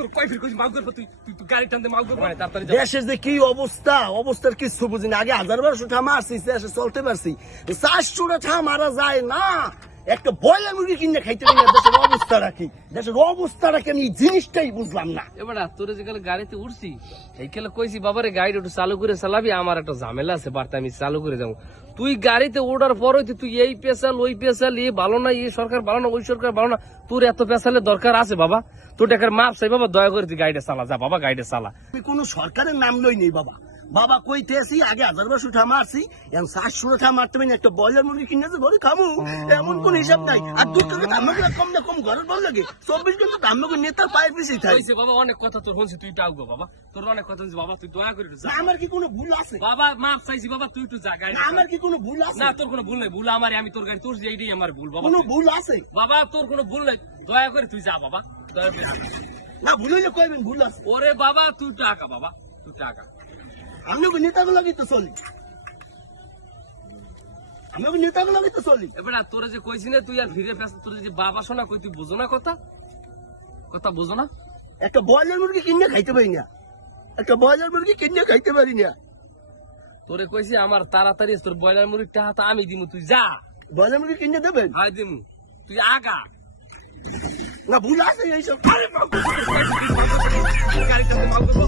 তোর কয় ফির কইছি মাফ করবো তুই তুই তুই গাড়ি টানতে মাফ করবো তাড়াতাড়ি যা। দেশের যে কি অবস্থা, অবস্থার কিছু বুঝি না। আগে 1000-1200 টাকা মারছি, দেশে চলতে পারছি। 400 টাকা মারা যায় না। একটা ব্রয়লার মুরগি কিনে খাইতে পারি না। দেশের অবস্থাটা কি, দেশের অবস্থাটা কি আমি এই জিনিসটাই বুঝলাম না। এবার তোরে যে গেলে গাড়িতে উঠছি সেইখানে কইছি বাবারে গাড়ি একটু চালু করে চালাবি, আমার একটা ঝামেলা আছে, বাড়তে আমি চালু করে যাবো। তুই গাড়িতে ওঠার পর তুই এই পেশাল ওই পেশাল, এ ভালো না, এই সরকার ভালো না, ওই সরকার ভালো না, তোর এত পেশালের দরকার আছে বাবা? তোর টাকার মাপ চাই বাবা, দয়া করে তুই গাড়িটা চালা, যা বাবা গাড়িটা চালা। আমি কোনো সরকারের নাম লই নেই বাবা। বাবা কইতে আসি আগে 1000-1200 টাকা মারছি, এখন 400 টাকা মারতে পারি না। একটা ব্রয়লার মুরগি কিনে যে ঘরে খামু, এমন কোন হিসাব নাই। আর 2 টাকা দাম কম না কম ঘরের ভালো লাগে। 24 ঘন্টা দাম নেতার পায়ের পিছিয়ে থাকে। কইছে বাবা অনেক কথা তোর শুনছি, তুই টাও গো বাবা, তোর অনেক কথা শুনছি বাবা, তুই দয়া করে একটু যা। আমার কি কোনো ভুল আছে? বাবা মাপ চাইছি বাবা, তুই একটু যা গাড়ি। আমার কি কোনো ভুল আছে? না তোর কোনো ভুল নাই, ভুল আমারই, আমি তোর গাড়ি তোর এইটাই আমার ভুল বাবা। কোনো ভুল আছে? বাবা তোর কোনো ভুল নাই, দয়া করে তুই যা বাবা, দয়া করে। না ভুল হইলে কইবেন ভুল আছে। ওরে বাবা তুই টাকা বাবা, তুই টাকা। আমি ওই নেতাগুলো লাগি তো চলি, আমি ওই নেতাগুলো লাগি তো চলি। এবার তোরা যে কইছি না তুই আর ফিরে পেছ, তোর যে বাবা শোনা কই, তুই বুঝো না কথা, কথা বুঝো না? একটা ব্রয়লার মুরগি কিনে খাইতে পারি না, একটা ব্রয়লার মুরগি কিনে খাইতে পারি না। তোরে কইছি আমার তাড়াতাড়ি তোর ব্রয়লার মুরগির টাকা আমি দিমু, তুই যা। ব্রয়লার মুরগি কিনে দেবেন? হাই দিমু, তুই আগা। না ভুল আছে এইসব? আরে বাবা, গাড়িটা মাল করবো।